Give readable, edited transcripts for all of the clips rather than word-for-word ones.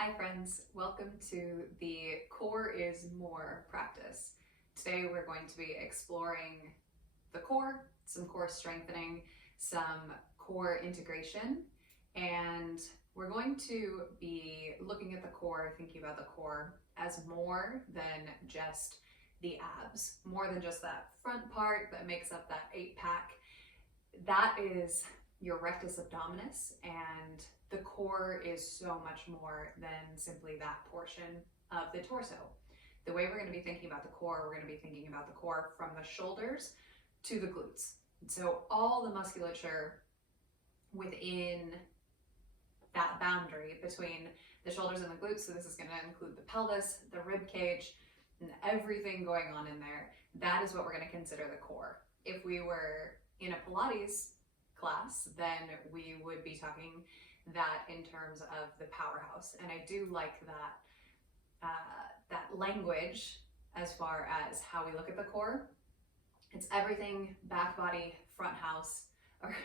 Hi friends, welcome to the Core is More practice. Today we're going to be exploring the core, some core strengthening, some core integration, and we're going to be looking at the core, thinking about the core as more than just the abs, more than just that front part that makes up that 8-pack. That is your rectus abdominis, and the core is so much more than simply that portion of the torso. The way we're going to be thinking about the core, we're going to be thinking about the core from the shoulders to the glutes. So all the musculature within that boundary between the shoulders and the glutes, so this is going to include the pelvis, the rib cage, and everything going on in there. That is what we're going to consider the core. If we were in a Pilates class, then we would be talking that in terms of the powerhouse. And I do like that language as far as how we look at the core. It's everything back body, front house, or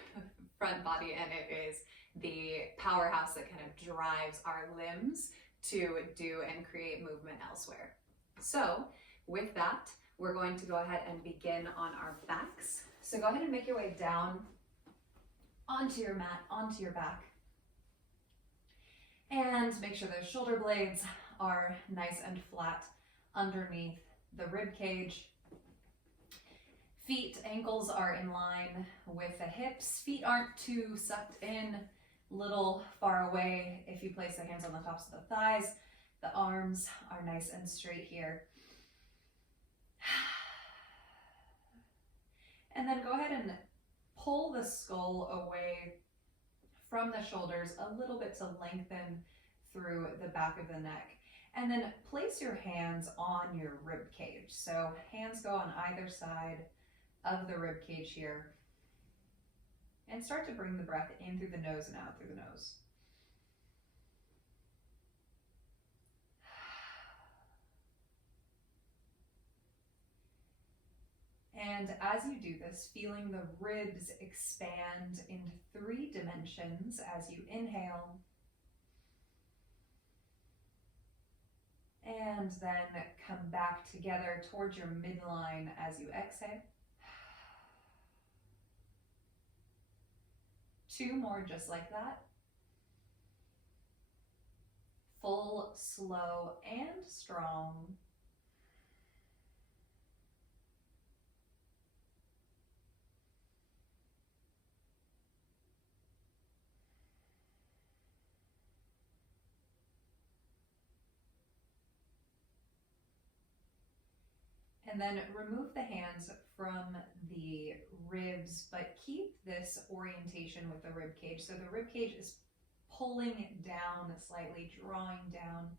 front body, and it is the powerhouse that kind of drives our limbs to do and create movement elsewhere. So with that, we're going to go ahead and begin on our backs. So go ahead and make your way down onto your mat, onto your back. And make sure those shoulder blades are nice and flat underneath the rib cage. Feet, ankles are in line with the hips. Feet aren't too sucked in, little far away. If you place the hands on the tops of the thighs, the arms are nice and straight here. And then go ahead and pull the skull away from the shoulders a little bit to lengthen through the back of the neck. And then place your hands on your rib cage. So hands go on either side of the rib cage here. And start to bring the breath in through the nose and out through the nose. And as you do this, feeling the ribs expand into 3 dimensions as you inhale. And then come back together towards your midline as you exhale. 2 more just like that. Full, slow, and strong. And then remove the hands from the ribs, but keep this orientation with the rib cage. So the rib cage is pulling down slightly, drawing down.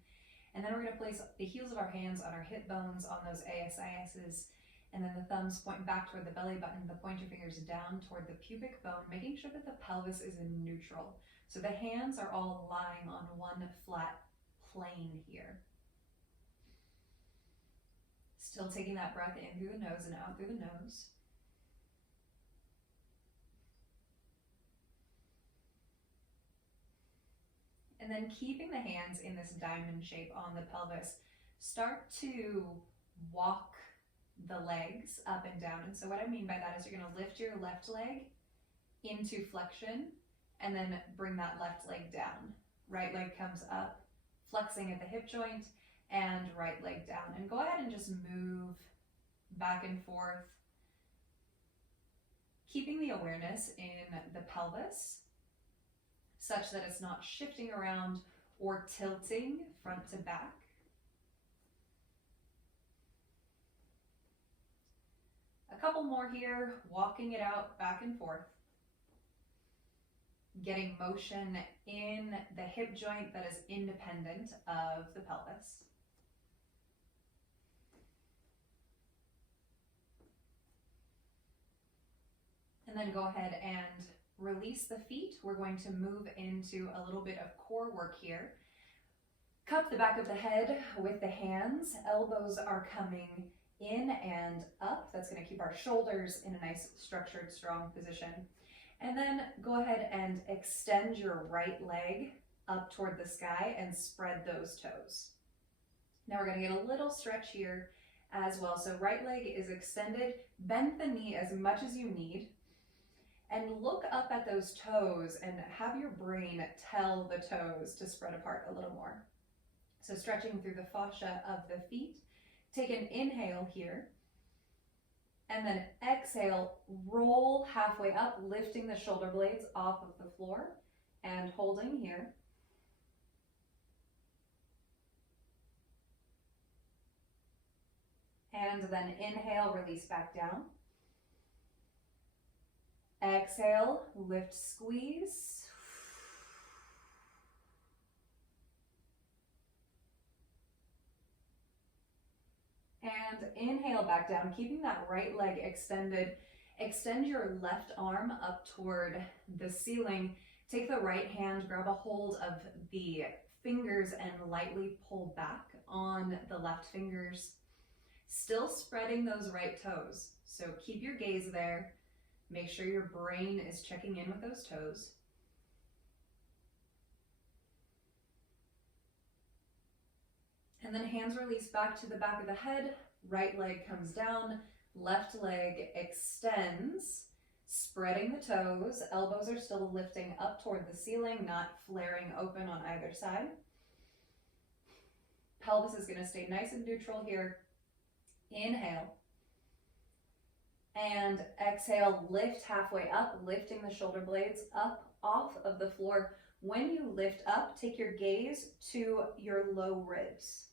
And then we're going to place the heels of our hands on our hip bones on those ASISs, and then the thumbs point back toward the belly button, the pointer fingers down toward the pubic bone, making sure that the pelvis is in neutral. So the hands are all lying on one flat plane here. Still taking that breath in through the nose and out through the nose. And then keeping the hands in this diamond shape on the pelvis, start to walk the legs up and down. And so what I mean by that is you're going to lift your left leg into flexion and then bring that left leg down. Right leg comes up, flexing at the hip joint, and right leg down. And go ahead and just move back and forth, keeping the awareness in the pelvis such that it's not shifting around or tilting front to back. A couple more here, walking it out back and forth. Getting motion in the hip joint that is independent of the pelvis. And then go ahead and release the feet. We're going to move into a little bit of core work here. Cup the back of the head with the hands. Elbows are coming in and up. That's going to keep our shoulders in a nice, structured, strong position. And then go ahead and extend your right leg up toward the sky and spread those toes. Now we're going to get a little stretch here as well. So right leg is extended, bend the knee as much as you need, and look up at those toes and have your brain tell the toes to spread apart a little more. So stretching through the fascia of the feet. Take an inhale here, and then exhale, roll halfway up, lifting the shoulder blades off of the floor and holding here. And then inhale, release back down. Exhale, lift, squeeze. And inhale back down, keeping that right leg extended. Extend your left arm up toward the ceiling. Take the right hand, grab a hold of the fingers and lightly pull back on the left fingers. Still spreading those right toes. So keep your gaze there. Make sure your brain is checking in with those toes. And then hands release back to the back of the head. Right leg comes down. Left leg extends, spreading the toes. Elbows are still lifting up toward the ceiling, not flaring open on either side. Pelvis is going to stay nice and neutral here. Inhale. And exhale, lift halfway up, lifting the shoulder blades up off of the floor. When you lift up, take your gaze to your low ribs.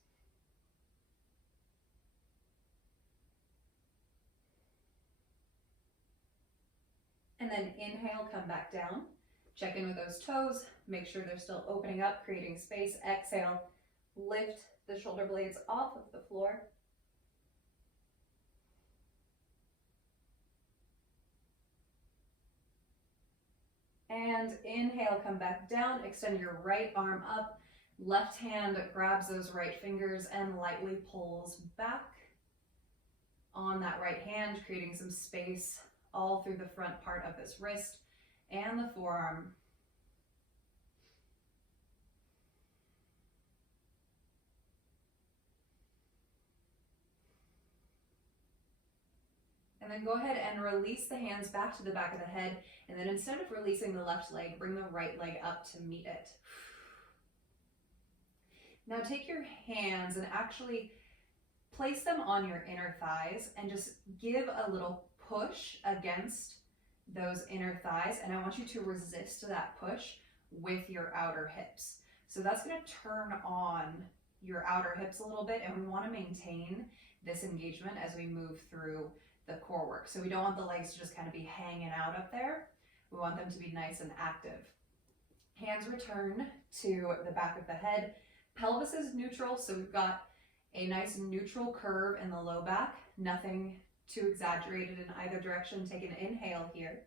And then inhale, come back down. Check in with those toes. Make sure they're still opening up, creating space. Exhale, lift the shoulder blades off of the floor. And inhale, come back down, extend your right arm up, left hand grabs those right fingers and lightly pulls back on that right hand, creating some space all through the front part of this wrist and the forearm. And then go ahead and release the hands back to the back of the head. And then instead of releasing the left leg, bring the right leg up to meet it. Now take your hands and actually place them on your inner thighs and just give a little push against those inner thighs. And I want you to resist that push with your outer hips. So that's going to turn on your outer hips a little bit. And we want to maintain this engagement as we move through the core work. So we don't want the legs to just kind of be hanging out up there. We want them to be nice and active. Hands return to the back of the head. Pelvis is neutral, so we've got a nice neutral curve in the low back. Nothing too exaggerated in either direction. Take an inhale here.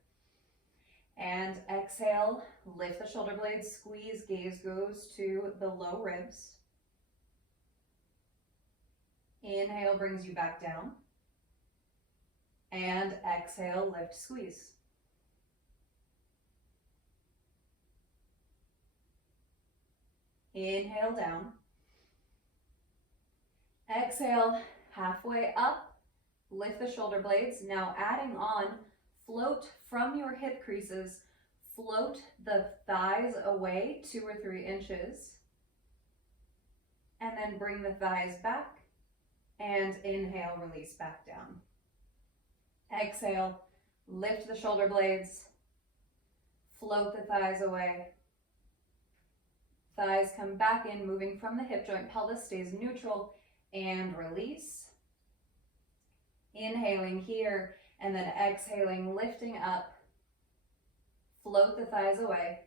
And exhale, lift the shoulder blades, squeeze, gaze goes to the low ribs. Inhale brings you back down. And exhale, lift, squeeze. Inhale down. Exhale, halfway up, lift the shoulder blades. Now adding on, float from your hip creases, float the thighs away 2 or 3 inches. And then bring the thighs back and inhale, release back down. Exhale, lift the shoulder blades, float the thighs away. Thighs come back in, moving from the hip joint. Pelvis stays neutral and release. Inhaling here and then exhaling, lifting up. Float the thighs away.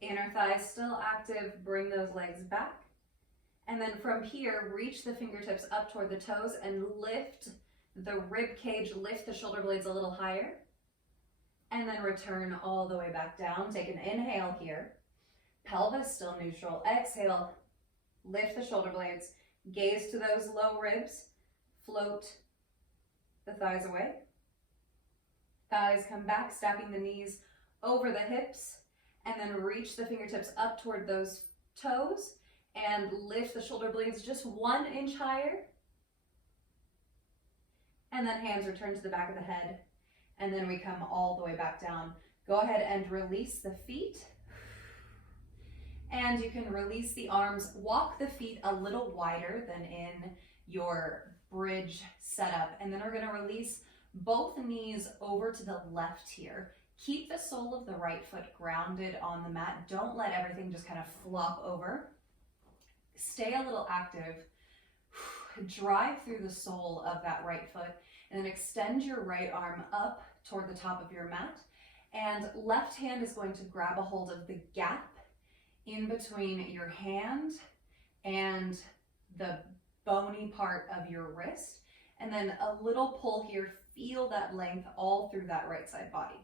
Inner thighs still active, bring those legs back. And then from here, reach the fingertips up toward the toes and lift the rib cage, lift the shoulder blades a little higher, and then return all the way back down. Take an inhale here. Pelvis still neutral. Exhale, lift the shoulder blades, gaze to those low ribs, float the thighs away. Thighs come back, stacking the knees over the hips, and then reach the fingertips up toward those toes and lift the shoulder blades just 1 inch higher. And then hands return to the back of the head. And then we come all the way back down. Go ahead and release the feet. And you can release the arms. Walk the feet a little wider than in your bridge setup. And then we're going to release both knees over to the left here. Keep the sole of the right foot grounded on the mat. Don't let everything just kind of flop over. Stay a little active. Drive through the sole of that right foot, and then extend your right arm up toward the top of your mat. And left hand is going to grab a hold of the gap in between your hand and the bony part of your wrist. And then a little pull here. Feel that length all through that right side body.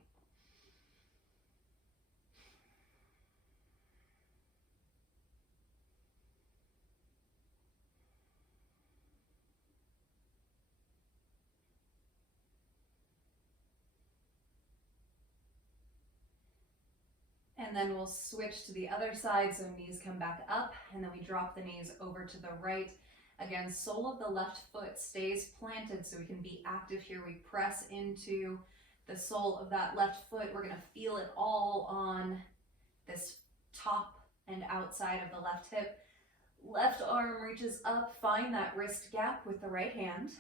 And then we'll switch to the other side, so knees come back up, and then we drop the knees over to the right. Again, sole of the left foot stays planted so we can be active here. We press into the sole of that left foot. We're gonna feel it all on this top and outside of the left hip. Left arm reaches up, find that wrist gap with the right hand.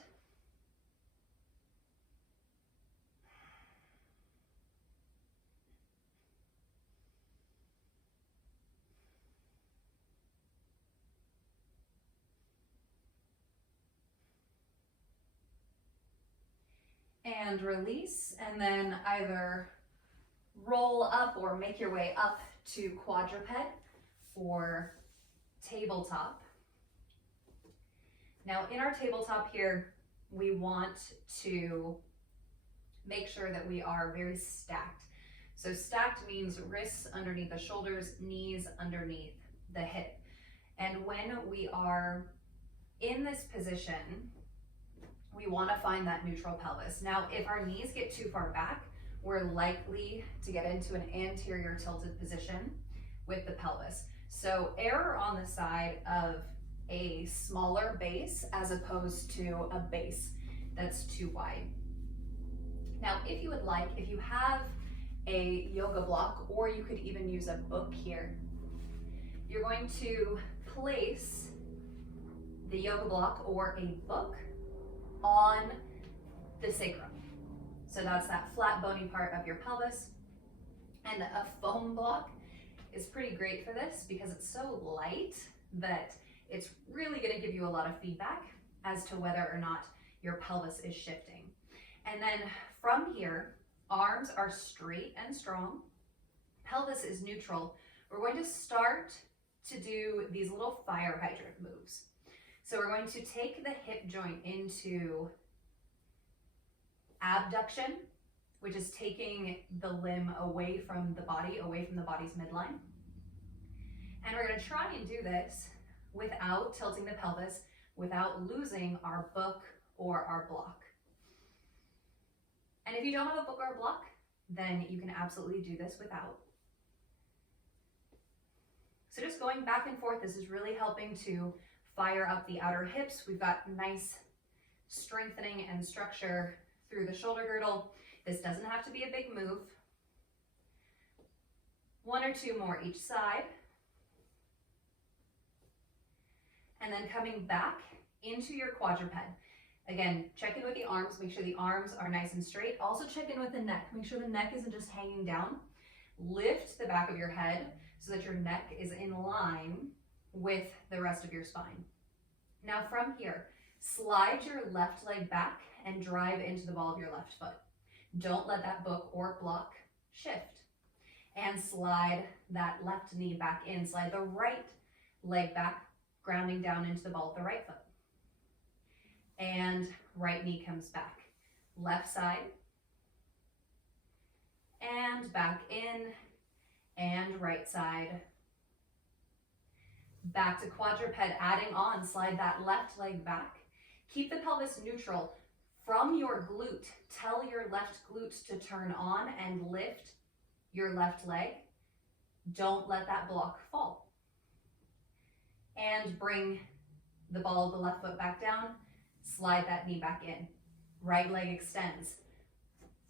And release, and then either roll up or make your way up to quadruped or tabletop. Now in our tabletop here, we want to make sure that we are very stacked. So stacked means wrists underneath the shoulders, knees underneath the hip. And when we are in this position, we want to find that neutral pelvis. Now, if our knees get too far back, we're likely to get into an anterior tilted position with the pelvis. So err on the side of a smaller base as opposed to a base that's too wide. Now, if you would like, if you have a yoga block, or you could even use a book here, you're going to place the yoga block or a book on the sacrum. So that's that flat bony part of your pelvis. And a foam block is pretty great for this because it's so light that it's really going to give you a lot of feedback as to whether or not your pelvis is shifting. And then from here, arms are straight and strong. Pelvis is neutral. We're going to start to do these little fire hydrant moves. So we're going to take the hip joint into abduction, which is taking the limb away from the body, away from the body's midline. And we're going to try and do this without tilting the pelvis, without losing our book or our block. And if you don't have a book or a block, then you can absolutely do this without. So just going back and forth, this is really helping to fire up the outer hips. We've got nice strengthening and structure through the shoulder girdle. This doesn't have to be a big move. 1 or 2 more each side. And then coming back into your quadruped. Again, check in with the arms, make sure the arms are nice and straight. Also check in with the neck, make sure the neck isn't just hanging down. Lift the back of your head so that your neck is in line with the rest of your spine. Now from here, slide your left leg back and drive into the ball of your left foot. Don't let that book or block shift. And slide that left knee back in. Slide the right leg back, grounding down into the ball of the right foot. And right knee comes back. Left side. And back in. And right side. Back to quadruped, adding on, slide that left leg back. Keep the pelvis neutral. From your glute, tell your left glute to turn on and lift your left leg. Don't let that block fall. And bring the ball of the left foot back down, slide that knee back in. Right leg extends.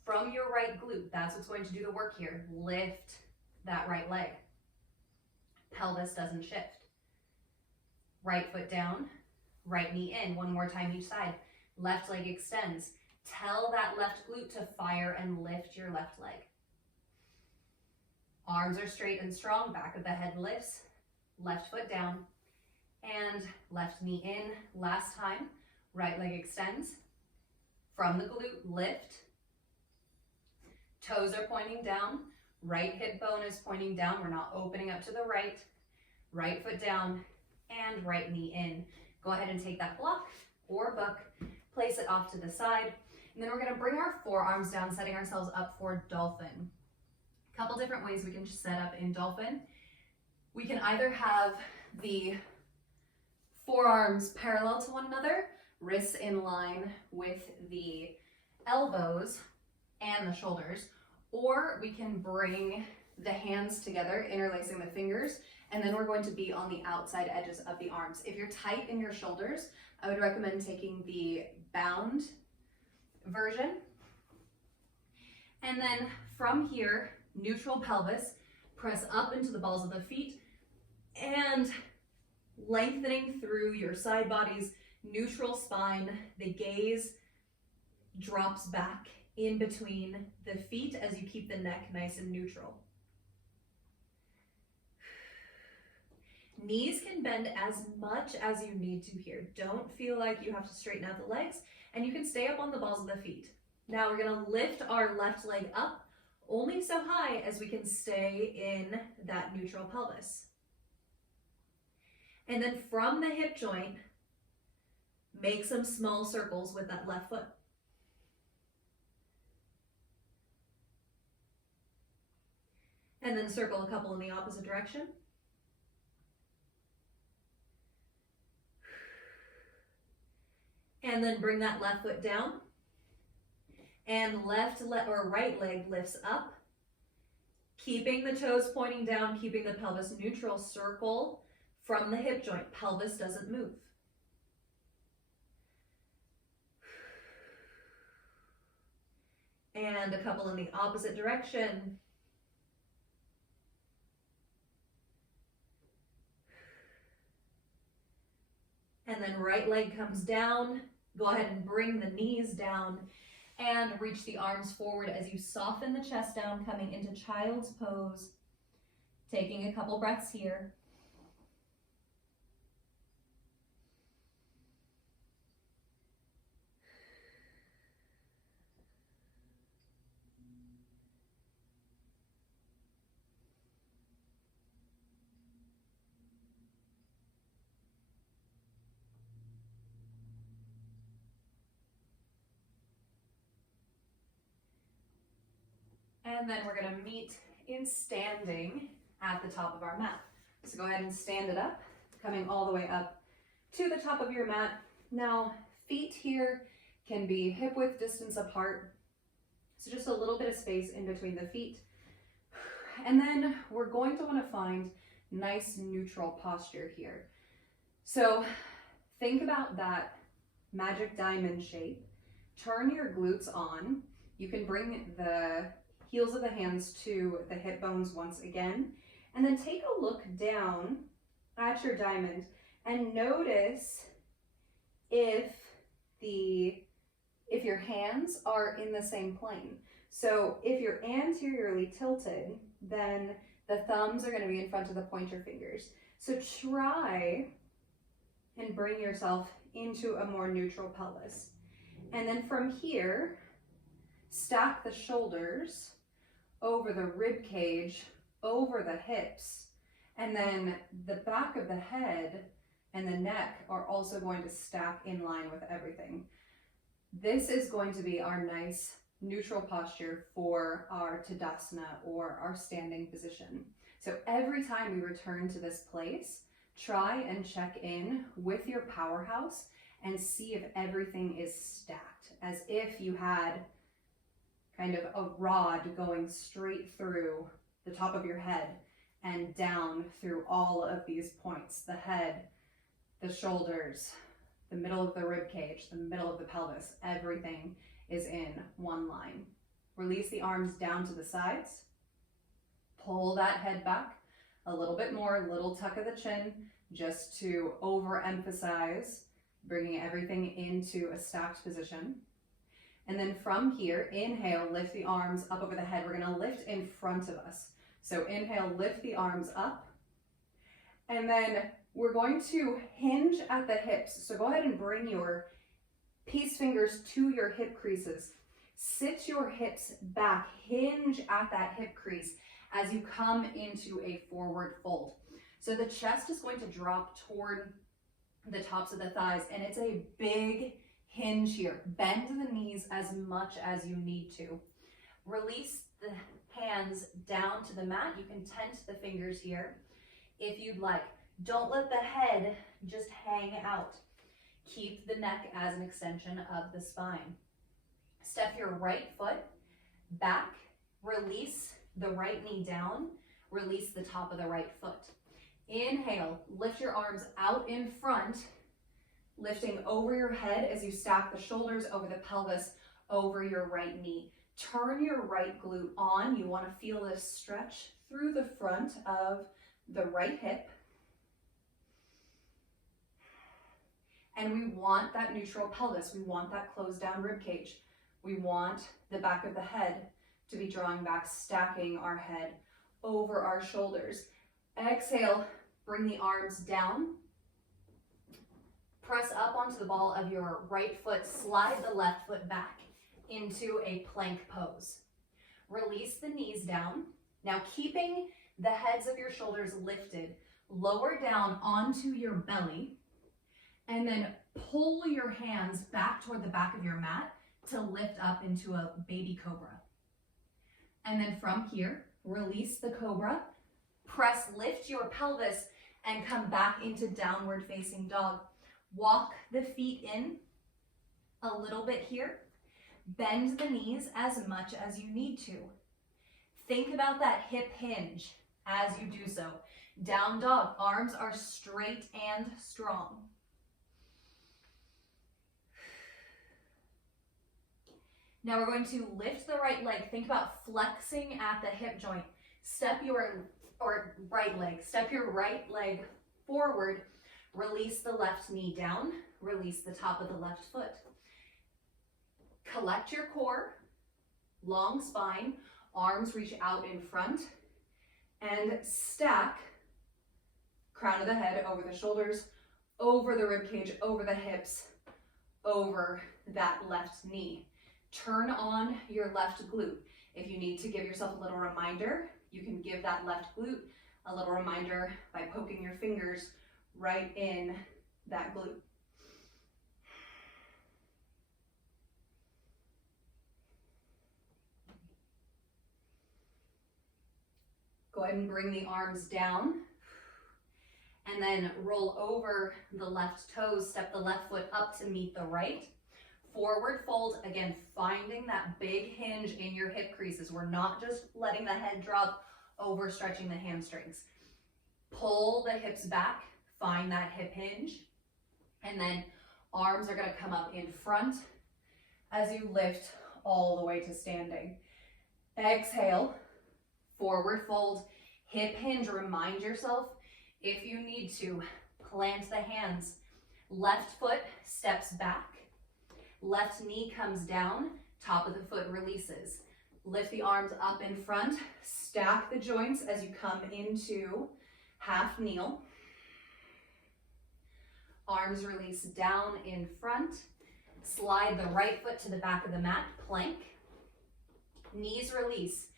From your right glute, that's what's going to do the work here. Lift that right leg. Pelvis doesn't shift. Right foot down, right knee in. One more time each side. Left leg extends. Tell that left glute to fire and lift your left leg. Arms are straight and strong, back of the head lifts, left foot down, and left knee in. Last time, right leg extends. From the glute, lift. Toes are pointing down. Right hip bone is pointing down. We're not opening up to the right. Right foot down and right knee in. Go ahead and take that block or book, place it off to the side, and then we're going to bring our forearms down, setting ourselves up for dolphin. A couple different ways we can set up in dolphin. We can either have the forearms parallel to one another, wrists in line with the elbows and the shoulders, or we can bring the hands together, interlacing the fingers, and then we're going to be on the outside edges of the arms. If you're tight in your shoulders, I would recommend taking the bound version. And then from here, neutral pelvis, press up into the balls of the feet, and lengthening through your side bodies, neutral spine, the gaze drops back in between the feet as you keep the neck nice and neutral. Knees can bend as much as you need to here. Don't feel like you have to straighten out the legs, and you can stay up on the balls of the feet. Now we're gonna lift our left leg up only so high as we can stay in that neutral pelvis. And then from the hip joint, make some small circles with that left foot. And then circle a couple in the opposite direction. And then bring that left foot down. And right leg lifts up. Keeping the toes pointing down, keeping the pelvis neutral, circle from the hip joint. Pelvis doesn't move. And a couple in the opposite direction. And then right leg comes down. Go ahead and bring the knees down and reach the arms forward as you soften the chest down, coming into child's pose. Taking a couple breaths here. And then we're gonna meet in standing at the top of our mat. So go ahead and stand it up, coming all the way up to the top of your mat. Now, feet here can be hip width distance apart. So just a little bit of space in between the feet. And then we're going to wanna find nice neutral posture here. So think about that magic diamond shape. Turn your glutes on. You can bring the heels of the hands to the hip bones once again, and then take a look down at your diamond and notice if your hands are in the same plane. So if you're anteriorly tilted, then the thumbs are going to be in front of the pointer fingers. So try and bring yourself into a more neutral pelvis. And then from here, stack the shoulders over the rib cage, over the hips, and then the back of the head and the neck are also going to stack in line with everything. This is going to be our nice neutral posture for our Tadasana or our standing position. So every time we return to this place, try and check in with your powerhouse and see if everything is stacked, as if you had kind of a rod going straight through the top of your head and down through all of these points, the head, the shoulders, the middle of the rib cage, the middle of the pelvis, everything is in one line. Release the arms down to the sides. Pull that head back a little bit more, little tuck of the chin, just to overemphasize bringing everything into a stacked position. And then from here, inhale, lift the arms up over the head. We're gonna lift in front of us. So inhale, lift the arms up. And then we're going to hinge at the hips. So go ahead and bring your peace fingers to your hip creases. Sit your hips back, hinge at that hip crease as you come into a forward fold. So the chest is going to drop toward the tops of the thighs, and it's a big hinge here. Bend the knees as much as you need to. Release the hands down to the mat. You can tent the fingers here if you'd like. Don't let the head just hang out. Keep the neck as an extension of the spine. Step your right foot back. Release the right knee down. Release the top of the right foot. Inhale, lift your arms out in front, lifting over your head as you stack the shoulders over the pelvis, over your right knee. Turn your right glute on. You want to feel this stretch through the front of the right hip. And we want that neutral pelvis. We want that closed down rib cage. We want the back of the head to be drawing back, stacking our head over our shoulders. Exhale, bring the arms down. Press up onto the ball of your right foot. Slide the left foot back into a plank pose. Release the knees down. Now keeping the heads of your shoulders lifted, lower down onto your belly, and then pull your hands back toward the back of your mat to lift up into a baby cobra. And then from here, release the cobra, lift your pelvis, and come back into downward facing dog. Walk the feet in a little bit here. Bend the knees as much as you need to. Think about that hip hinge as you do so. Down dog, arms are straight and strong. Now we're going to lift the right leg. Think about flexing at the hip joint. Step your right leg forward. Release the left knee down. Release the top of the left foot. Collect your core, long spine, arms reach out in front, and stack crown of the head over the shoulders, over the rib cage, over the hips, over that left knee. Turn on your left glute. If you need to give yourself a little reminder, you can give that left glute a little reminder by poking your fingers right in that glute. Go ahead and bring the arms down and then roll over the left toes. Step the left foot up to meet the right. Forward fold, again, finding that big hinge in your hip creases. We're not just letting the head drop, overstretching the hamstrings. Pull the hips back, find that hip hinge, and then arms are gonna come up in front as you lift all the way to standing. Exhale, forward fold, hip hinge. Remind yourself, if you need to, plant the hands. Left foot steps back. Left knee comes down, top of the foot releases. Lift the arms up in front, stack the joints as you come into half kneel. Arms release down in front. Slide the right foot to the back of the mat, plank. Knees release.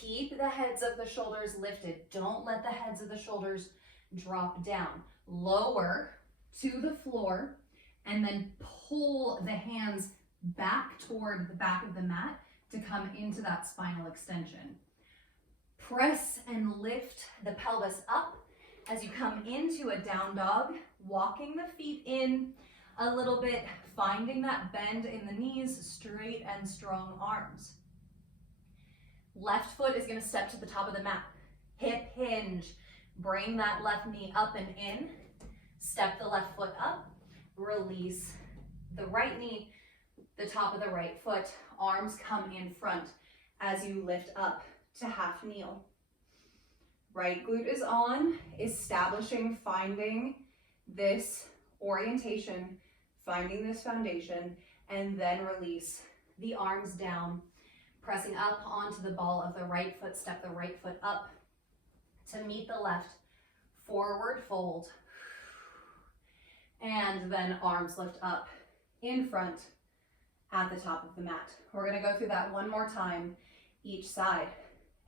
Keep the heads of the shoulders lifted. Don't let the heads of the shoulders drop down. Lower to the floor, and then pull the hands back toward the back of the mat to come into that spinal extension. Press and lift the pelvis up as you come into a down dog, walking the feet in a little bit, finding that bend in the knees, straight and strong arms. Left foot is going to step to the top of the mat. hip hinge. Bring that left knee up and in. Step the left foot up. Release the right knee, the top of the right foot. Arms come in front as you lift up to half kneel. Right glute is on, establishing, finding this orientation, finding this foundation, and then release the arms down, pressing up onto the ball of the right foot. Step the right foot up to meet the left. Forward fold. And then arms lift up in front at the top of the mat. We're going to go through that one more time, each side.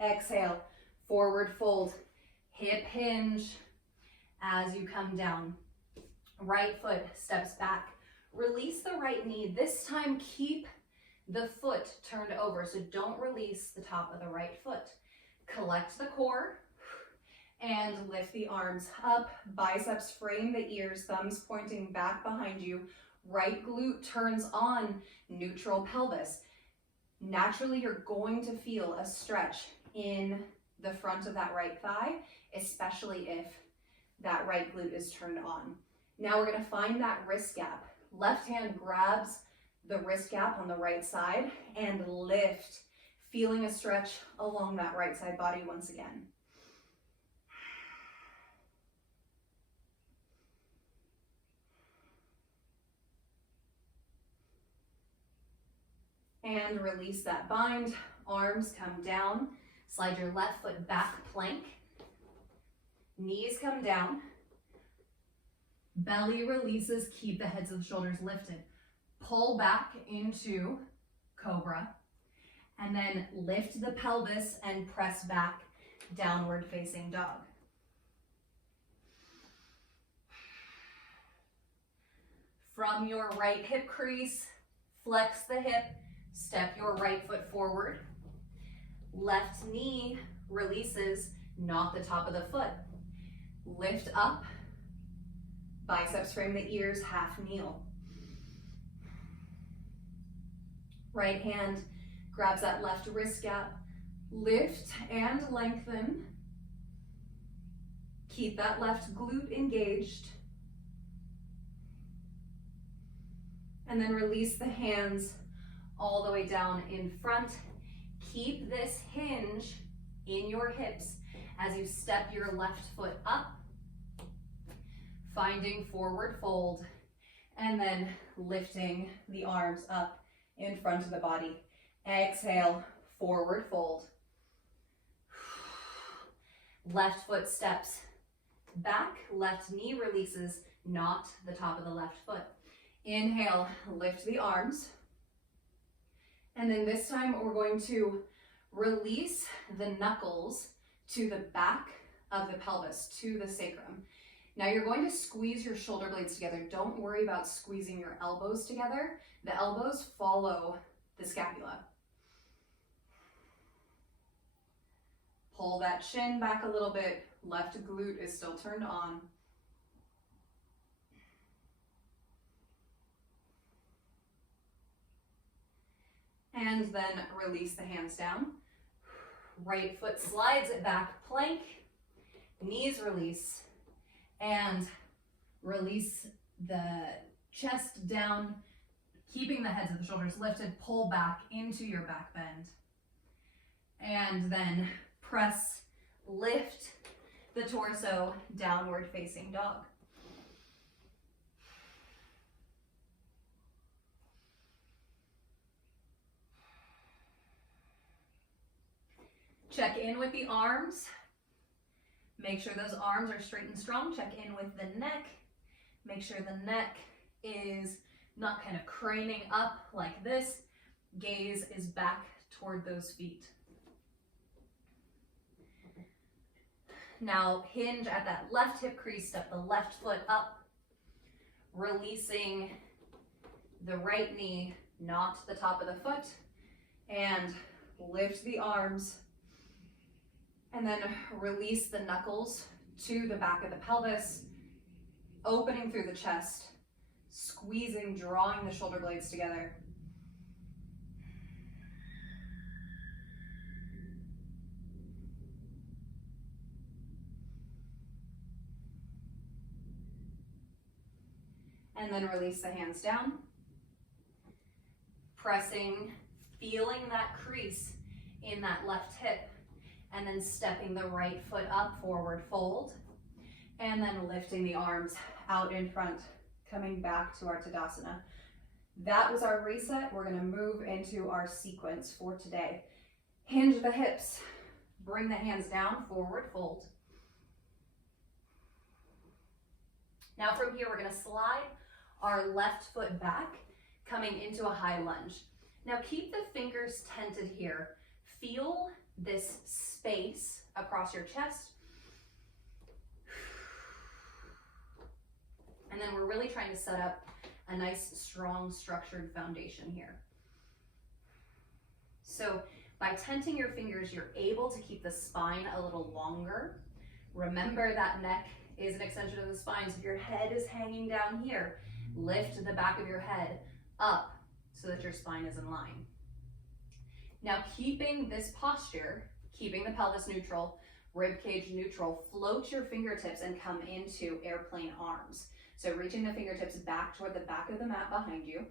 Exhale, forward fold, hip hinge as you come down. Right foot steps back. Release the right knee. This time keep the foot turned over, so don't release the top of the right foot. Collect the core and lift the arms up. Biceps frame the ears, thumbs pointing back behind you. Right glute turns on, neutral pelvis. Naturally, you're going to feel a stretch in the front of that right thigh, especially if that right glute is turned on. Now we're going to find that wrist gap. Left hand grabs the wrist gap on the right side and lift, feeling a stretch along that right side body once again. And release that bind. Arms come down. Slide your left foot back, plank. Knees come down. Belly releases, keep the heads of the shoulders lifted. Pull back into cobra. And then lift the pelvis and press back, downward facing dog. From your right hip crease, flex the hip. Step your right foot forward. Left knee releases, not the top of the foot. Lift up. Biceps frame the ears, half kneel. Right hand grabs that left wrist gap. Lift and lengthen. Keep that left glute engaged. And then release the hands all the way down in front. Keep this hinge in your hips as you step your left foot up, finding forward fold, and then lifting the arms up in front of the body. Exhale, forward fold. Left foot steps back, left knee releases, not the top of the left foot. Inhale, lift the arms. And then this time we're going to release the knuckles to the back of the pelvis, to the sacrum. Now you're going to squeeze your shoulder blades together. Don't worry about squeezing your elbows together. The elbows follow the scapula. Pull that shin back a little bit. Left glute is still turned on. And then release the hands down. Right foot slides it back, plank. Knees release. And release the chest down, keeping the heads of the shoulders lifted. Pull back into your back bend. And then press, lift the torso, downward facing dog. Check in with the arms. Make sure those arms are straight and strong. Check in with the neck. Make sure the neck is not kind of craning up like this. Gaze is back toward those feet. Now hinge at that left hip crease, step the left foot up, releasing the right knee, not the top of the foot, and lift the arms. And then release the knuckles to the back of the pelvis, opening through the chest, squeezing, drawing the shoulder blades together. And then release the hands down. Pressing, feeling that crease in that left hip. And then stepping the right foot up, forward fold. And then lifting the arms out in front, coming back to our Tadasana. That was our reset. We're gonna move into our sequence for today. Hinge the hips, bring the hands down, forward fold. Now from here, we're gonna slide our left foot back, coming into a high lunge. Now keep the fingers tented here. Feel this space across your chest. And then we're really trying to set up a nice, strong, structured foundation here. So by tenting your fingers, you're able to keep the spine a little longer. Remember that neck is an extension of the spine. So if your head is hanging down here, lift the back of your head up so that your spine is in line. Now keeping this posture, keeping the pelvis neutral, rib cage neutral, float your fingertips and come into airplane arms. So reaching the fingertips back toward the back of the mat behind you.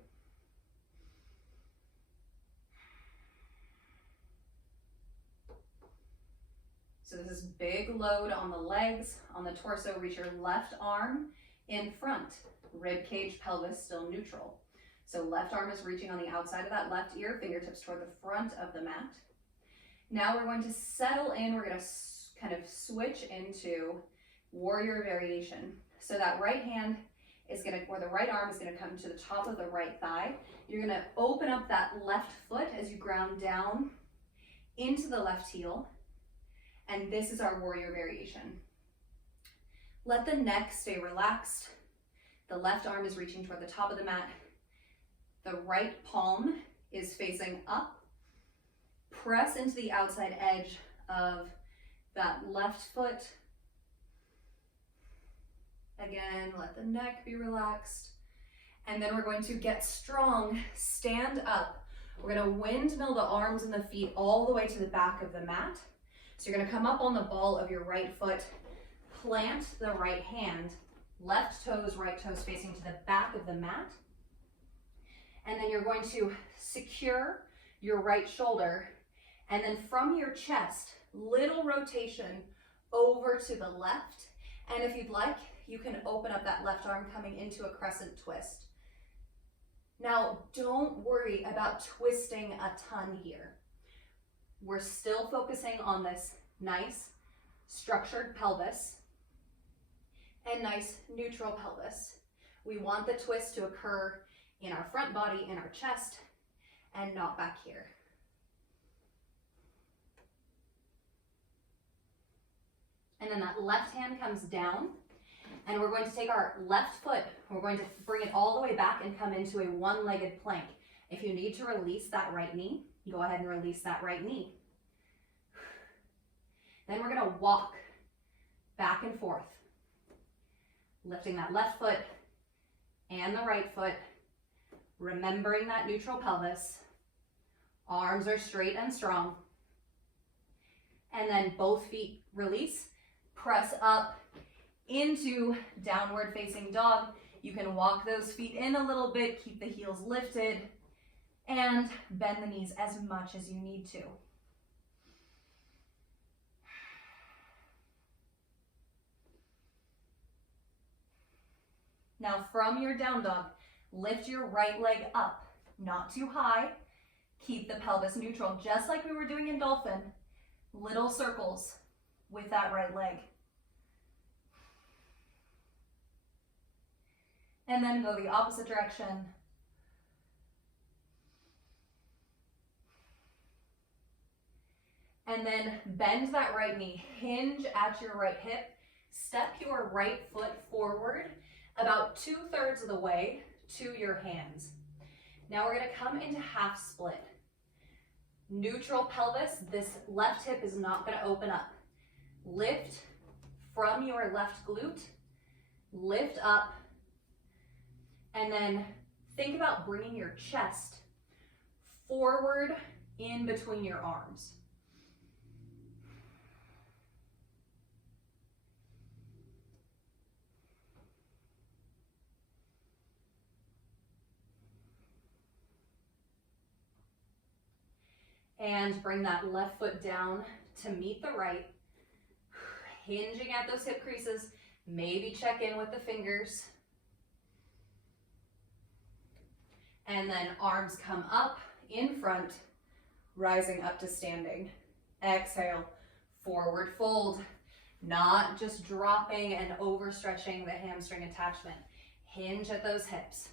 So this is big load on the legs, on the torso. Reach your left arm in front. Rib cage, pelvis still neutral. So left arm is reaching on the outside of that left ear, fingertips toward the front of the mat. Now we're going to settle in. We're going to kind of switch into warrior variation. So that right hand is going to, or the right arm is going to come to the top of the right thigh. You're going to open up that left foot as you ground down into the left heel. And this is our warrior variation. Let the neck stay relaxed. The left arm is reaching toward the top of the mat. The right palm is facing up. Press into the outside edge of that left foot. Again, let the neck be relaxed. And then we're going to get strong, stand up. We're going to windmill the arms and the feet all the way to the back of the mat. So you're going to come up on the ball of your right foot, plant the right hand, left toes, right toes facing to the back of the mat. And then you're going to secure your right shoulder. And then from your chest, little rotation over to the left. And if you'd like, you can open up that left arm coming into a crescent twist. Now, don't worry about twisting a ton here. We're still focusing on this nice structured pelvis and nice neutral pelvis. We want the twist to occur in our front body, in our chest, and not back here. And then that left hand comes down, and we're going to take our left foot, we're going to bring it all the way back and come into a one-legged plank. If you need to release that right knee, go ahead and release that right knee. Then we're going to walk back and forth, lifting that left foot and the right foot, remembering that neutral pelvis. Arms are straight and strong. And then both feet release, press up into downward facing dog. You can walk those feet in a little bit, keep the heels lifted, and bend the knees as much as you need to. Now from your down dog, lift your right leg up, not too high. Keep the pelvis neutral, just like we were doing in dolphin. Little circles with that right leg. And then go the opposite direction. And then bend that right knee, hinge at your right hip, step your right foot forward about 2/3 of the way to your hands. Now we're gonna come into half split. Neutral pelvis, this left hip is not gonna open up. Lift from your left glute, lift up, and then think about bringing your chest forward in between your arms. And bring that left foot down to meet the right. Hinging at those hip creases. Maybe check in with the fingers. And then arms come up in front, rising up to standing. Exhale, forward fold. Not just dropping and overstretching the hamstring attachment. Hinge at those hips.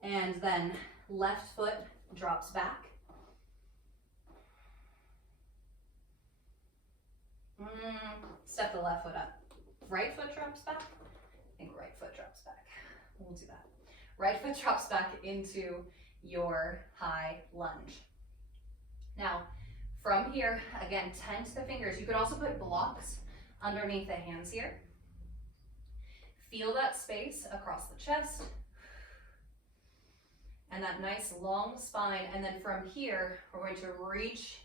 And then left foot drops back. Step the left foot up. Right foot drops back. I think right foot drops back. We'll do that. Right foot drops back into your high lunge. Now, from here, again, tense the fingers. You could also put blocks underneath the hands here. Feel that space across the chest. And that nice long spine. And then from here, we're going to reach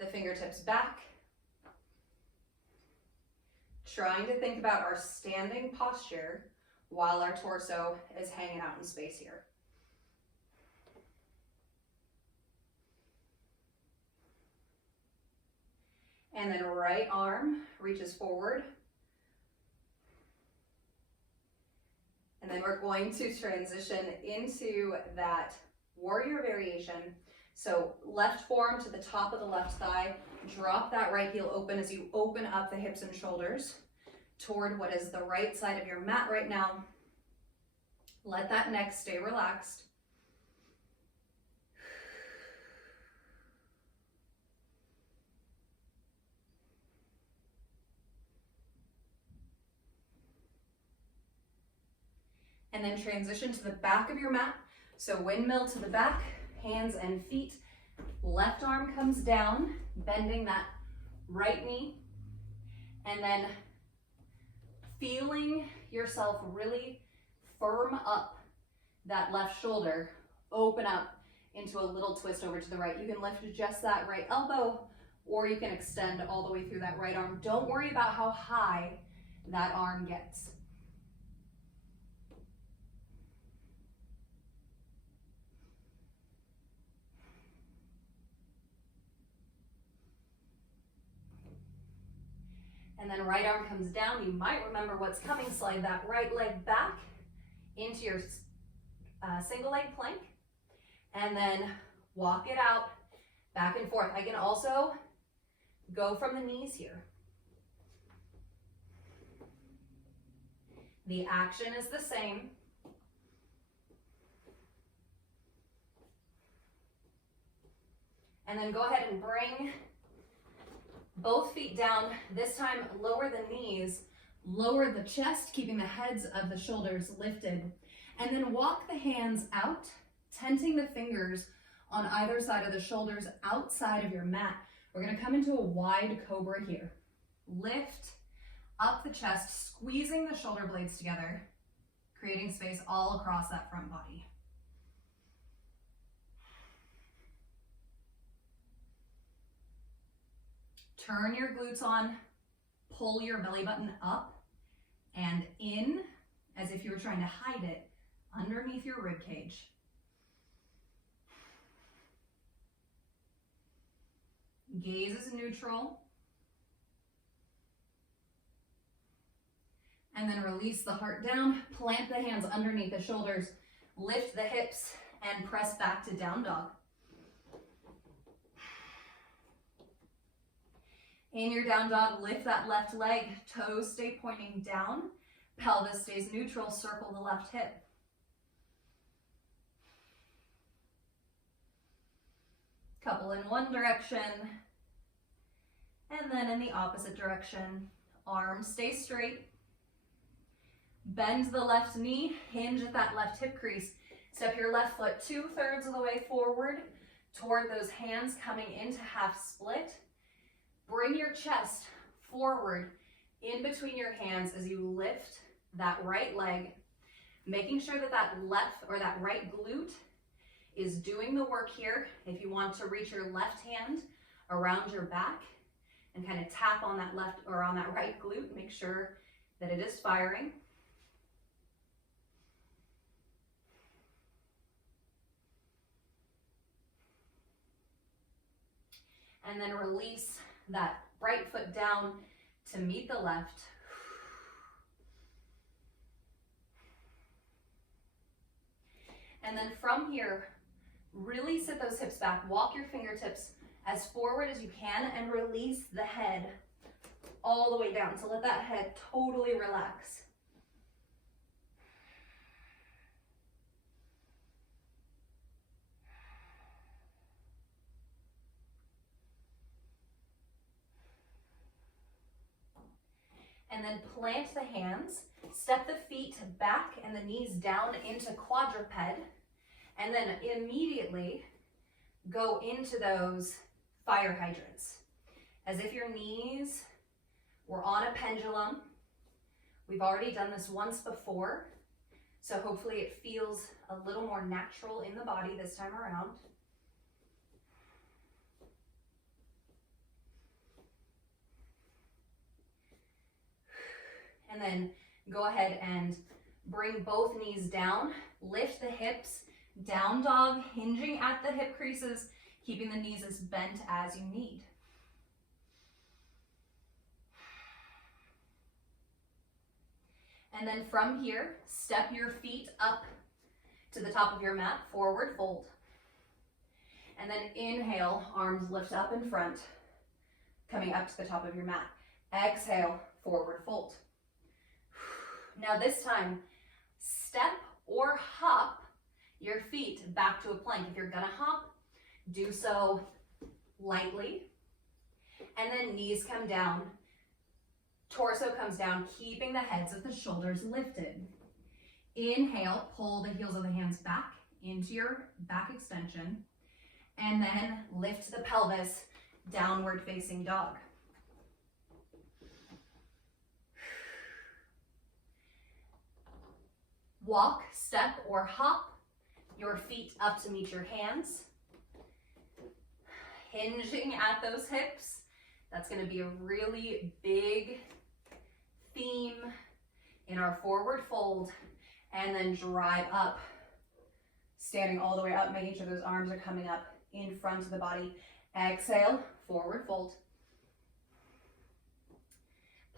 the fingertips back. Trying to think about our standing posture while our torso is hanging out in space here. And then right arm reaches forward. And then we're going to transition into that warrior variation. So left forearm to the top of the left thigh. Drop that right heel open as you open up the hips and shoulders toward what is the right side of your mat right now. Let that neck stay relaxed. And then transition to the back of your mat. So windmill to the back, hands and feet. Left arm comes down, bending that right knee. And then feeling yourself really firm up that left shoulder, open up into a little twist over to the right. You can lift just that right elbow, or you can extend all the way through that right arm. Don't worry about how high that arm gets. And then right arm comes down. You might remember what's coming. Slide that right leg back into your single leg plank. And then walk it out back and forth. I can also go from the knees here. The action is the same. And then go ahead and bring both feet down. This time, lower the knees, lower the chest, keeping the heads of the shoulders lifted. And then walk the hands out, tenting the fingers on either side of the shoulders outside of your mat. We're gonna come into a wide cobra here. Lift up the chest, squeezing the shoulder blades together, creating space all across that front body. Turn your glutes on, pull your belly button up and in as if you were trying to hide it underneath your rib cage. Gaze is neutral. And then release the heart down, plant the hands underneath the shoulders, lift the hips and press back to down dog. In your down dog, lift that left leg, toes stay pointing down, pelvis stays neutral, circle the left hip. Couple in one direction, and then in the opposite direction. Arms stay straight. Bend the left knee, hinge at that left hip crease. Step your left foot 2/3 of the way forward toward those hands coming into half split. Bring your chest forward in between your hands as you lift that right leg, making sure that that left or that right glute is doing the work here. If you want to reach your left hand around your back and kind of tap on that left or on that right glute, make sure that it is firing. and then release that right foot down to meet the left. And then from here, really sit those hips back. Walk your fingertips as forward as you can and release the head all the way down. So let that head totally relax. And then plant the hands, step the feet back and the knees down into quadruped, and then immediately go into those fire hydrants, as if your knees were on a pendulum. We've already done this once before, so hopefully it feels a little more natural in the body this time around. And then go ahead and bring both knees down, lift the hips, down dog, hinging at the hip creases, keeping the knees as bent as you need. And then from here, step your feet up to the top of your mat, forward fold. And then inhale, arms lift up in front, coming up to the top of your mat. Exhale, forward fold. Now this time, step or hop your feet back to a plank. If you're gonna hop, do so lightly. And then knees come down, torso comes down, keeping the heads of the shoulders lifted. Inhale, pull the heels of the hands back into your back extension, and then lift the pelvis, downward facing dog. Walk, step, or hop your feet up to meet your hands. Hinging at those hips. That's going to be a really big theme in our forward fold. And then drive up, standing all the way up, making sure those arms are coming up in front of the body. Exhale, forward fold.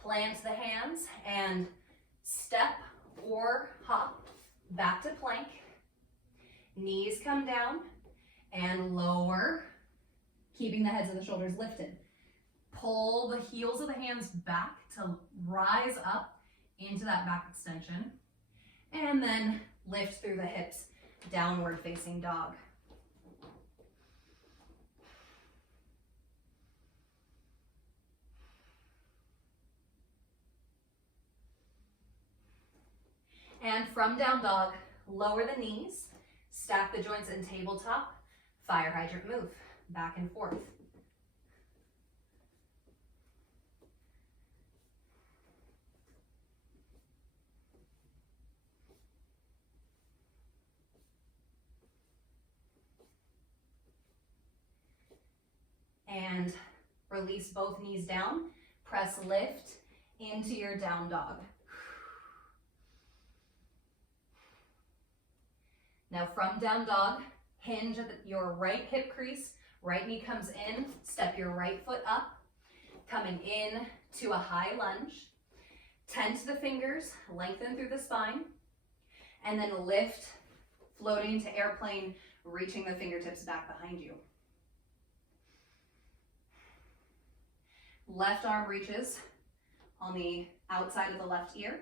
Plant the hands and step or hop back to plank. Knees come down and lower, keeping the heads of the shoulders lifted. Pull the heels of the hands back to rise up into that back extension, and then lift through the hips, downward facing dog. And from down dog, lower the knees, stack the joints in tabletop, fire hydrant move, back and forth. And release both knees down, press lift into your down dog. Now from down dog, hinge at your right hip crease, right knee comes in, step your right foot up, coming in to a high lunge. Tense the fingers, lengthen through the spine, and then lift, floating into airplane, reaching the fingertips back behind you. Left arm reaches on the outside of the left ear.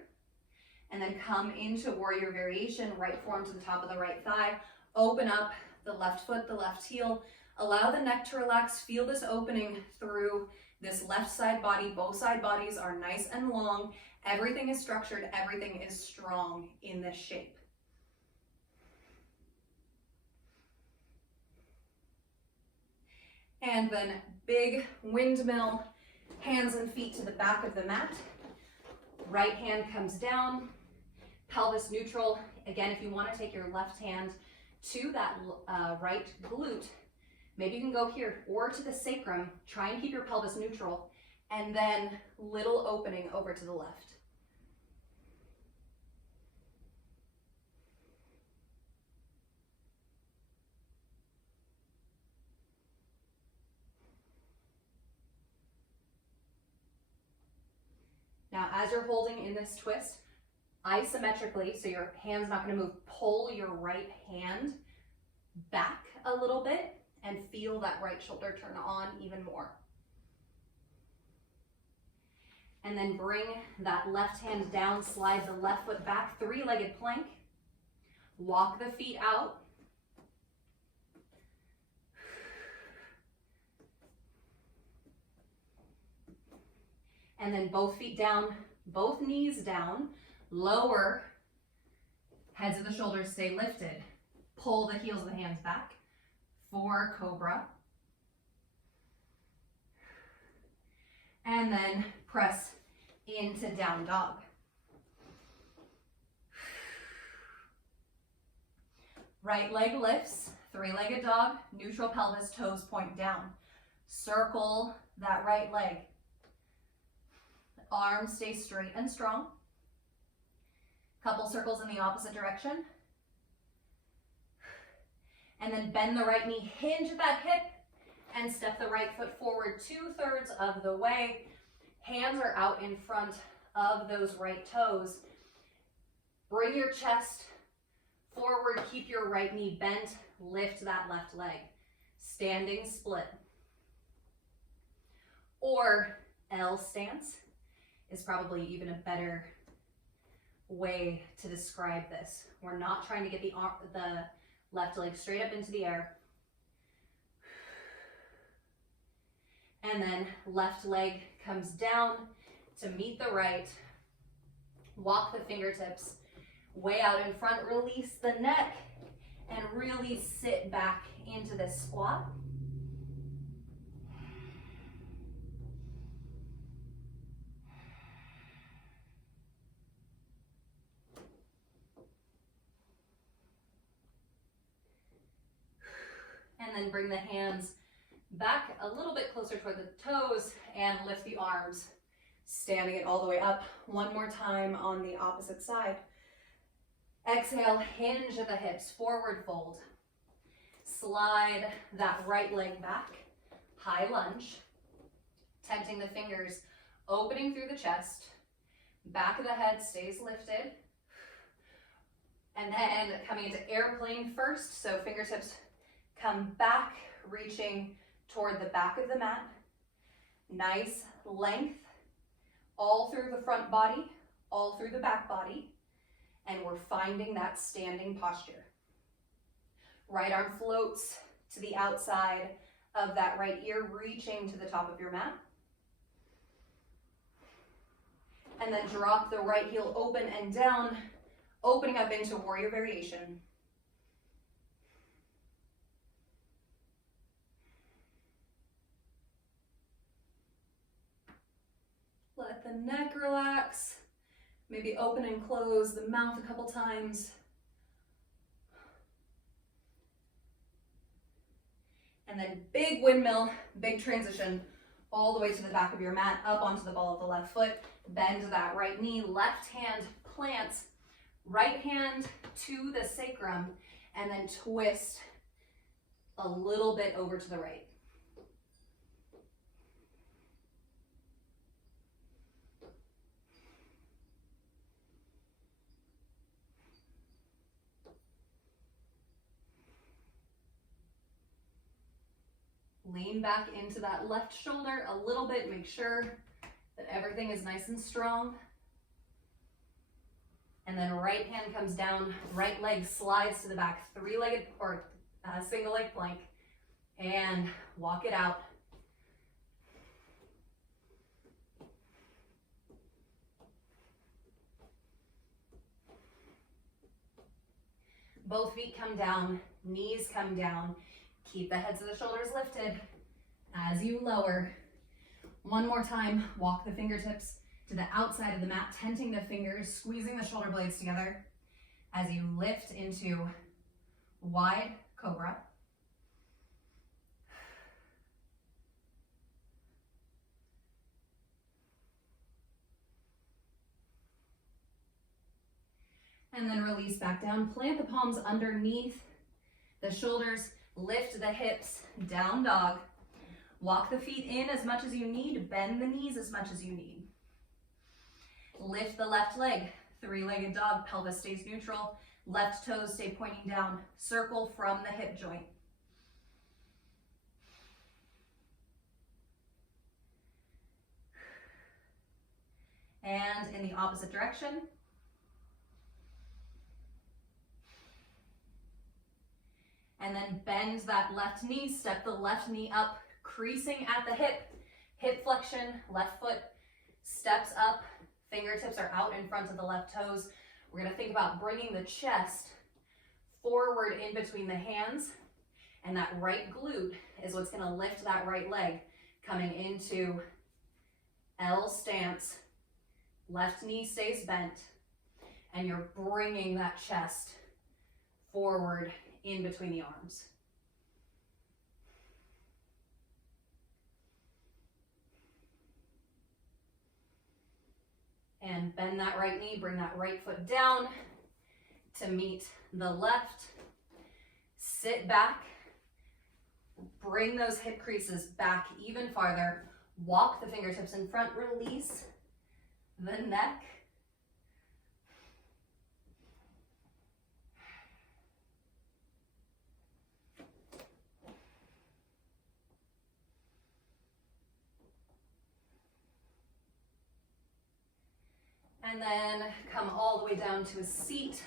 And then come into warrior variation, right forearm to the top of the right thigh. Open up the left foot, the left heel. Allow the neck to relax. Feel this opening through this left side body. Both side bodies are nice and long. Everything is structured. Everything is strong in this shape. And then big windmill, hands and feet to the back of the mat. Right hand comes down. Pelvis neutral. Again, if you want to take your left hand to that right glute, maybe you can go here or to the sacrum. Try and keep your pelvis neutral, and then little opening over to the left. as you're holding in this twist, isometrically, so your hand's not going to move, pull your right hand back a little bit and feel that right shoulder turn on even more. And then bring that left hand down, slide the left foot back, three-legged plank. Walk the feet out. And then both feet down, both knees down, lower, heads of the shoulders stay lifted. Pull the heels of the hands back for cobra. And then press into down dog. Right leg lifts, three-legged dog, neutral pelvis, toes point down. Circle that right leg. Arms stay straight and strong. Couple circles in the opposite direction. And then bend the right knee, hinge that hip, and step the right foot forward 2/3 of the way. Hands are out in front of those right toes. Bring your chest forward, keep your right knee bent, lift that left leg. Standing split. Or L stance is probably even a better way to describe this. We're not trying to get the left leg straight up into the air. And then left leg comes down to meet the right. Walk the fingertips way out in front. Release the neck and really sit back into this squat. And then bring the hands back a little bit closer toward the toes and lift the arms, standing it all the way up. One more time on the opposite side. Exhale, hinge at the hips, forward fold. Slide that right leg back, high lunge. Tenting the fingers, opening through the chest. Back of the head stays lifted. And then coming into airplane first, so fingertips come back, reaching toward the back of the mat. Nice length all through the front body, all through the back body. And we're finding that standing posture. Right arm floats to the outside of that right ear, reaching to the top of your mat. And then drop the right heel open and down, opening up into warrior variation. Let the neck relax. Maybe open and close the mouth a couple times. And then big windmill, big transition, all the way to the back of your mat, up onto the ball of the left foot. Bend that right knee, left hand plants, right hand to the sacrum, and then twist a little bit over to the right. Lean back into that left shoulder a little bit. Make sure that everything is nice and strong. And then right hand comes down, right leg slides to the back, three-legged or single leg plank, and walk it out. Both feet come down, knees come down. Keep the heads of the shoulders lifted as you lower. One more time, walk the fingertips to the outside of the mat, tenting the fingers, squeezing the shoulder blades together as you lift into wide cobra. And then release back down. Plant the palms underneath the shoulders. Lift the hips, down dog. Walk the feet in as much as you need. Bend the knees as much as you need. Lift the left leg, three-legged dog, pelvis stays neutral, left toes stay pointing down, circle from the hip joint. And in the opposite direction. And then bend that left knee, step the left knee up, creasing at the hip flexion, left foot steps up, fingertips are out in front of the left toes. We're gonna think about bringing the chest forward in between the hands, and that right glute is what's gonna lift that right leg, coming into L stance. Left knee stays bent, and you're bringing that chest forward in between the arms. And bend that right knee, bring that right foot down to meet the left. Sit back, bring those hip creases back even farther. Walk the fingertips in front, release the neck. And then come all the way down to a seat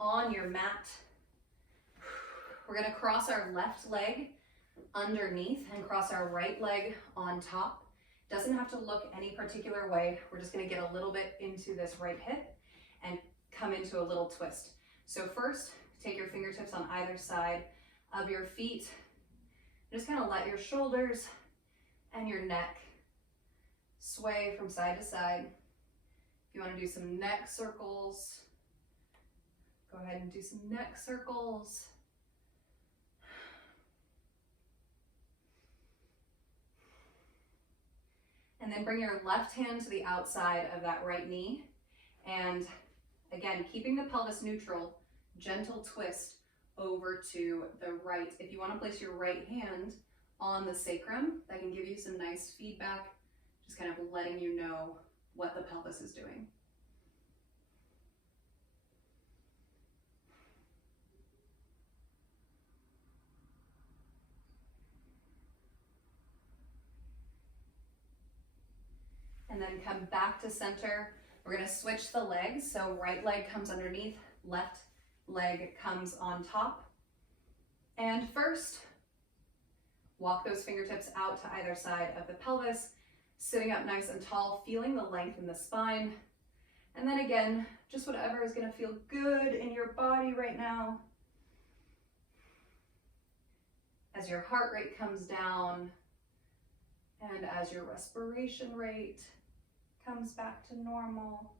on your mat. We're gonna cross our left leg underneath and cross our right leg on top. Doesn't have to look any particular way. We're just gonna get a little bit into this right hip and come into a little twist. So first, take your fingertips on either side of your feet. Just kind of let your shoulders and your neck sway from side to side. If you want to do some neck circles, go ahead and do some neck circles. And then bring your left hand to the outside of that right knee. And again, keeping the pelvis neutral, gentle twist over to the right. If you want to place your right hand on the sacrum, that can give you some nice feedback, just kind of letting you know what the pelvis is doing. And then come back to center. We're gonna switch the legs. So right leg comes underneath, left leg comes on top. And first, walk those fingertips out to either side of the pelvis, sitting up nice and tall, feeling the length in the spine. And then again, just whatever is gonna feel good in your body right now. As your heart rate comes down and as your respiration rate comes back to normal.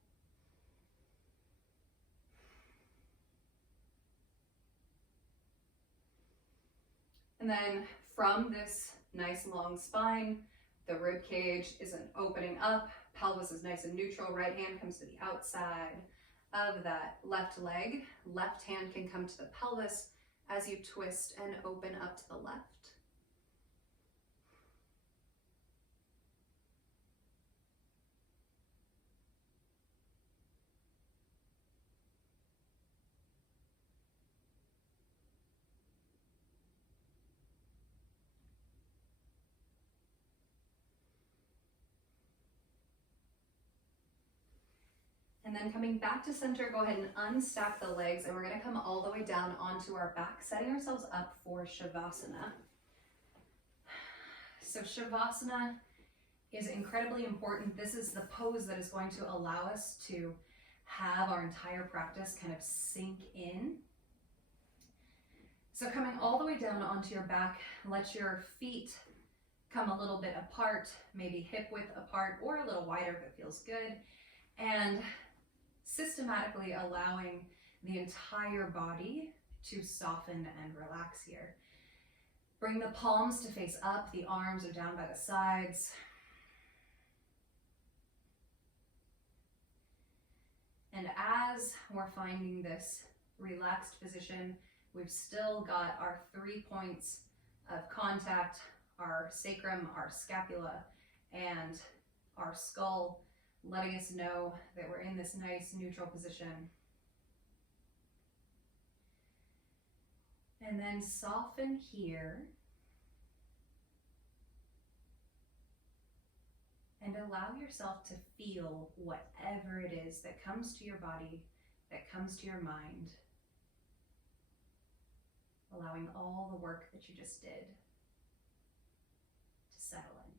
And then from this nice long spine, the rib cage isn't opening up, pelvis is nice and neutral, right hand comes to the outside of that left leg, left hand can come to the pelvis as you twist and open up to the left. And then coming back to center, go ahead and unstack the legs, and we're gonna come all the way down onto our back, setting ourselves up for Shavasana. So Shavasana is incredibly important. This is the pose that is going to allow us to have our entire practice kind of sink in. So coming all the way down onto your back, let your feet come a little bit apart, maybe hip width apart or a little wider if it feels good. And systematically allowing the entire body to soften and relax here. Bring the palms to face up, the arms are down by the sides. And as we're finding this relaxed position, we've still got our 3 points of contact, our sacrum, our scapula, and our skull letting us know that we're in this nice neutral position. And then soften here. And allow yourself to feel whatever it is that comes to your body, that comes to your mind. Allowing all the work that you just did to settle in.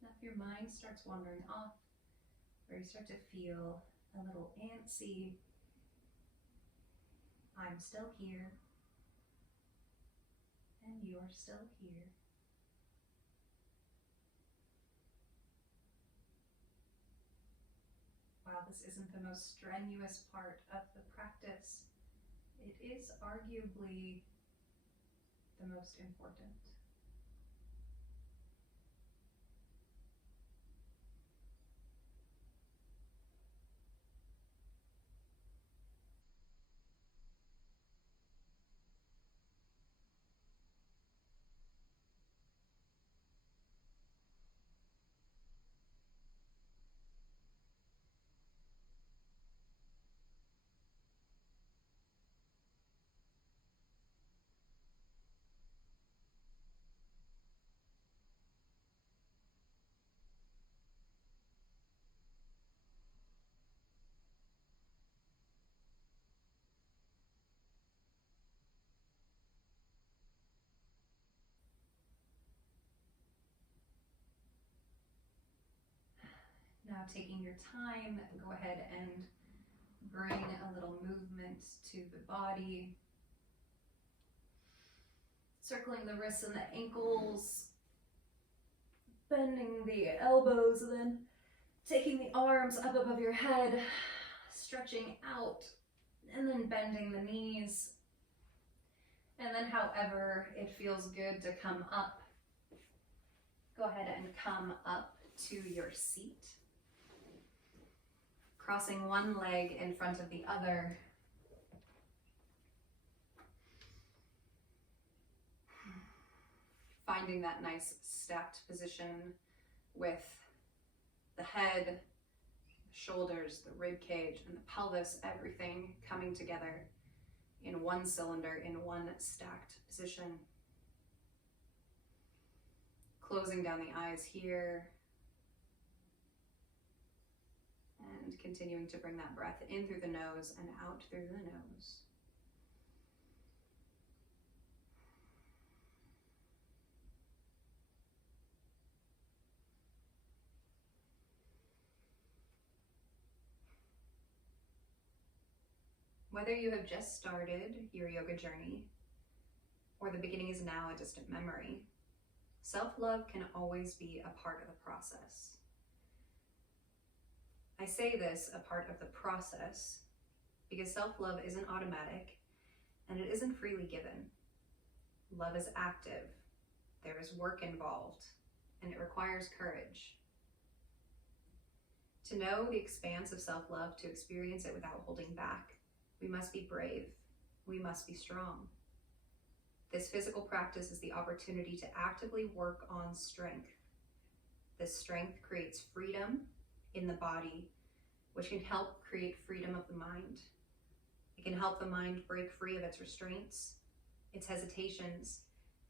Now if your mind starts wandering off, or you start to feel a little antsy, I'm still here, and you're still here. While this isn't the most strenuous part of the practice, it is arguably the most important. Now taking your time, go ahead and bring a little movement to the body. Circling the wrists and the ankles, bending the elbows, and then taking the arms up above your head, stretching out, and then bending the knees. And then however it feels good to come up, go ahead and come up to your seat. Crossing one leg in front of the other. Finding that nice stacked position with the head, the shoulders, the rib cage, and the pelvis, everything coming together in one cylinder, in one stacked position. Closing down the eyes here. And continuing to bring that breath in through the nose and out through the nose. Whether you have just started your yoga journey or the beginning is now a distant memory, self-love can always be a part of the process. I say this, a part of the process, because self-love isn't automatic and it isn't freely given. Love is active, there is work involved, and it requires courage. To know the expanse of self-love, to experience it without holding back, we must be brave, we must be strong. This physical practice is the opportunity to actively work on strength. This strength creates freedom in the body, which can help create freedom of the mind. It can help the mind break free of its restraints, its hesitations,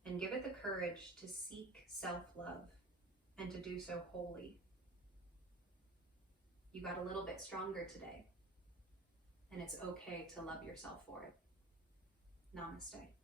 and give it the courage to seek self-love and to do so wholly. You got a little bit stronger today, and it's okay to love yourself for it. Namaste.